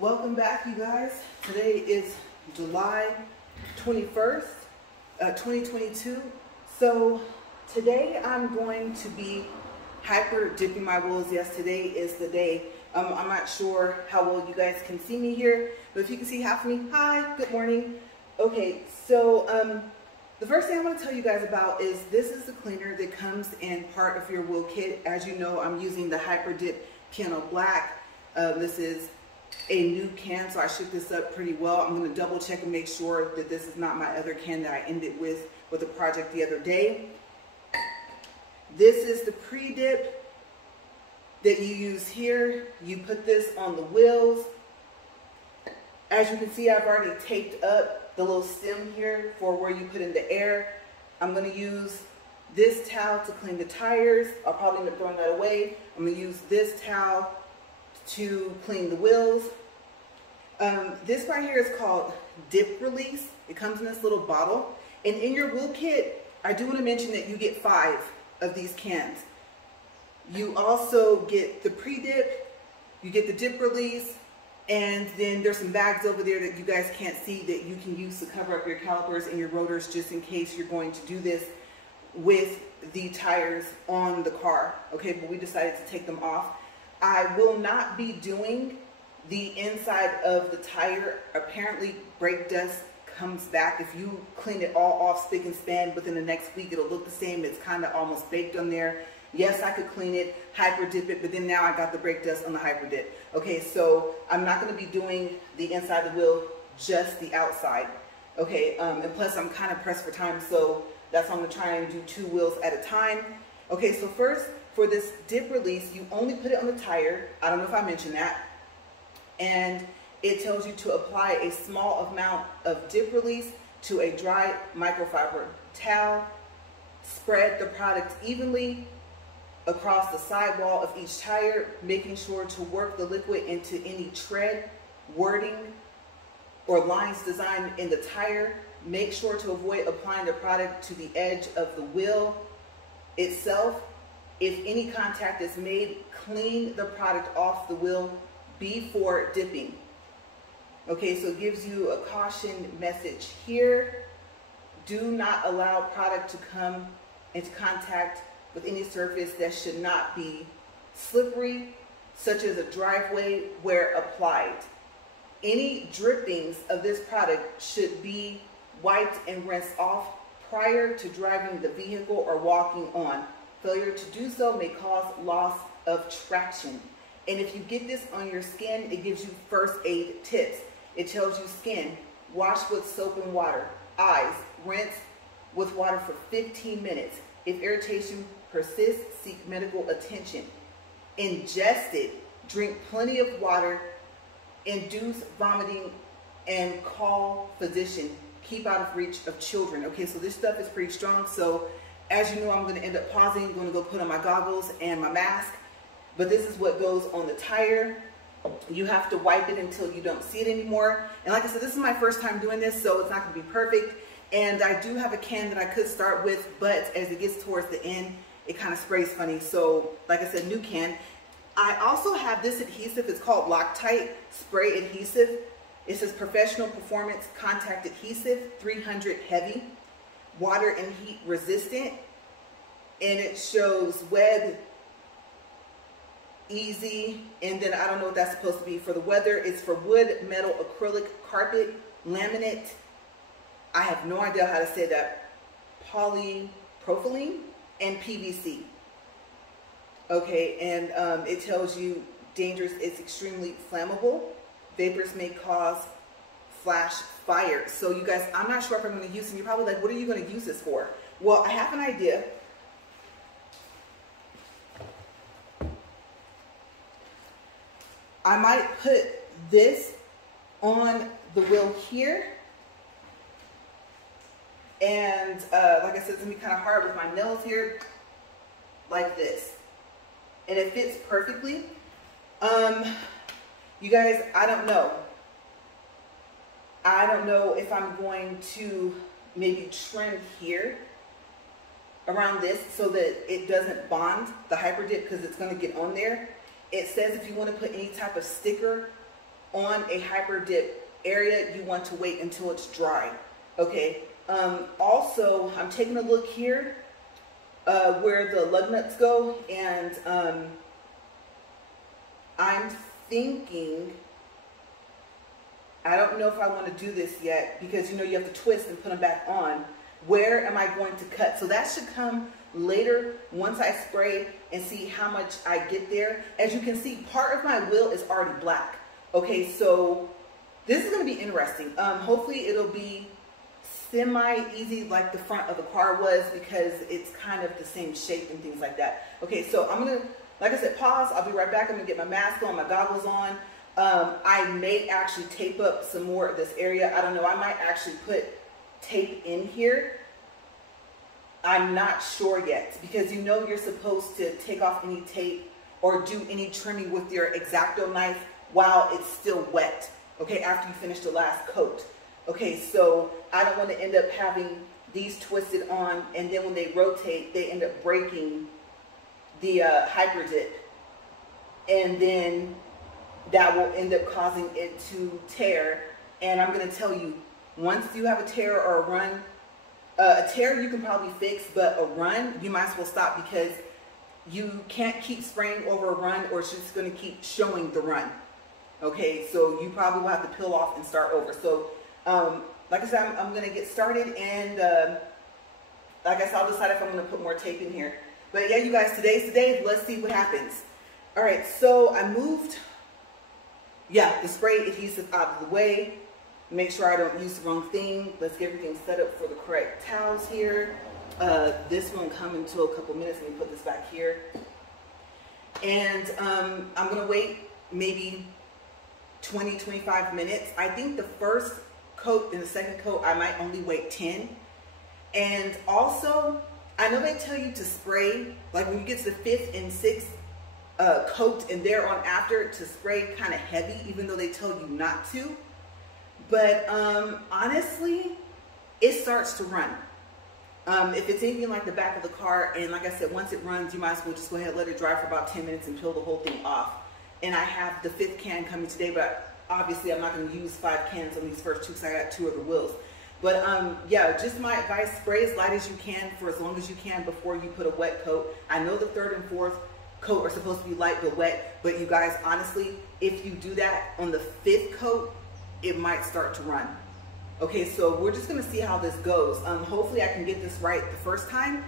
Welcome back, you guys. Today is July 21st, 2022. So today I'm going to be hyper dipping my wheels. Yes, today is the day. I'm not sure how well you guys can see me here, but if you can see half of me, hi, good morning. Okay, so the first thing I want to tell you guys about is this is the cleaner that comes in part of your wheel kit. As you know, I'm using the Hyper Dip Piano Black. This is a new can, so I shook this up pretty well. I'm going to double check and make sure that this is not my other can that I ended with a project the other day. This is the pre-dip that you use here. You put this on the wheels. As you can see, I've already taped up the little stem here for where you put in the air. I'm going to use this towel to clean the tires. I'll probably end up throwing that away. I'm going to use this towel to clean the wheels. This right here is called Dip Release. It comes in this little bottle. And in your wheel kit, I do want to mention that you get 5 of these cans. You also get the pre-dip, you get the dip release, and then there's some bags over there that you guys can't see that you can use to cover up your calipers and your rotors just in case you're going to do this with the tires on the car. Okay, but we decided to take them off. I will not be doing the inside of the tire. Apparently brake dust comes back. If you clean it all off spick and span within the next week, it'll look the same. It's kind of almost baked on there. Yes, I could clean it, hyper dip it, but then now I got the brake dust on the hyper dip. Okay, so I'm not going to be doing the inside of the wheel, just the outside. Okay, and plus I'm kind of pressed for time, so that's why I'm going to try and do 2 wheels at a time. Okay, so first, for this dip release, you only put it on the tire. I don't know if I mentioned that. And it tells you to apply a small amount of dip release to a dry microfiber towel. Spread the product evenly across the sidewall of each tire, making sure to work the liquid into any tread, wording, or lines designed in the tire. Make sure to avoid applying the product to the edge of the wheel itself. If any contact is made, clean the product off the wheel before dipping. Okay, so it gives you a caution message here. Do not allow product to come into contact with any surface that should not be slippery, such as a driveway where applied. Any drippings of this product should be wiped and rinsed off prior to driving the vehicle or walking on. Failure to do so may cause loss of traction. And if you get this on your skin, it gives you first aid tips. It tells you skin, wash with soap and water. Eyes, rinse with water for 15 minutes. If irritation persists, seek medical attention. Ingested, drink plenty of water. Induce vomiting and call physician. Keep out of reach of children. Okay, so this stuff is pretty strong. So as you know, I'm going to end up pausing. I'm going to go put on my goggles and my mask. But this is what goes on the tire. You have to wipe it until you don't see it anymore. And like I said, this is my first time doing this, so it's not going to be perfect. And I do have a can that I could start with, but as it gets towards the end, it kind of sprays funny. So like I said, new can. I also have this adhesive. It's called Loctite Spray Adhesive. It says Professional Performance Contact Adhesive, 300 heavy, water and heat resistant. And it shows web, easy, and then I don't know what that's supposed to be for the weather. It's for wood, metal, acrylic, carpet, laminate. I have no idea how to say that. Polypropylene and PVC. Okay, and it tells you dangerous, it's extremely flammable. Vapors may cause flash fire. So you guys, I'm not sure if I'm going to use it. You're probably like, what are you going to use this for? Well, I have an idea. I might put this on the wheel here. And like I said, it's going to be kind of hard with my nails here, like this. And it fits perfectly. You guys, I don't know. I don't know if I'm going to maybe trim here around this so that it doesn't bond the hyper dip because it's going to get on there. It says if you want to put any type of sticker on a hyper dip area, you want to wait until it's dry. Okay. Also, I'm taking a look here where the lug nuts go, and I'm thinking, I don't know if I want to do this yet, because you know you have to twist and put them back on. Where am I going to cut? So that should come later once I spray and see how much I get there. As you can see, part of my wheel is already black. Okay, so this is going to be interesting. Hopefully it'll be semi-easy like the front of the car was, because it's kind of the same shape and things like that. Okay, so I'm going to, like I said, pause. I'll be right back. I'm going to get my mask on, my goggles on. I may actually tape up some more of this area. I don't know. I might actually put tape in here. I'm not sure yet, because you know you're supposed to take off any tape or do any trimming with your X-Acto knife while it's still wet. Okay, after you finish the last coat. Okay, so I don't want to end up having these twisted on, and then when they rotate, they end up breaking the hyper dip, and then that will end up causing it to tear. And I'm going to tell you, once you have a tear or a run, a tear you can probably fix, but a run, you might as well stop, because you can't keep spraying over a run, or it's just going to keep showing the run. Okay, so you probably will have to peel off and start over. So like I said, I'm going to get started, and like I said, I'll decide if I'm going to put more tape in here. But yeah, you guys, today's the day. Let's see what happens. All right, so I moved, the spray adhesive out of the way. Make sure I don't use the wrong thing. Let's get everything set up for the correct towels here. This won't come until a couple minutes. Let me put this back here. And I'm going to wait maybe 20-25 minutes. I think the first coat and the second coat, I might only wait 10. And also, I know they tell you to spray, like when you get to the 5th and 6th coat and thereon after, to spray kind of heavy, even though they tell you not to. But honestly, it starts to run. If it's anything like the back of the car, and like I said, once it runs, you might as well just go ahead and let it dry for about 10 minutes and peel the whole thing off. And I have the 5th can coming today, but obviously I'm not going to use 5 cans on these first 2 because I got 2 other wheels. But yeah, just my advice, spray as light as you can for as long as you can before you put a wet coat. I know the 3rd and 4th coat are supposed to be light but wet, but you guys, honestly, if you do that on the 5th coat, it might start to run. Okay, so we're just going to see how this goes. Hopefully I can get this right the first time.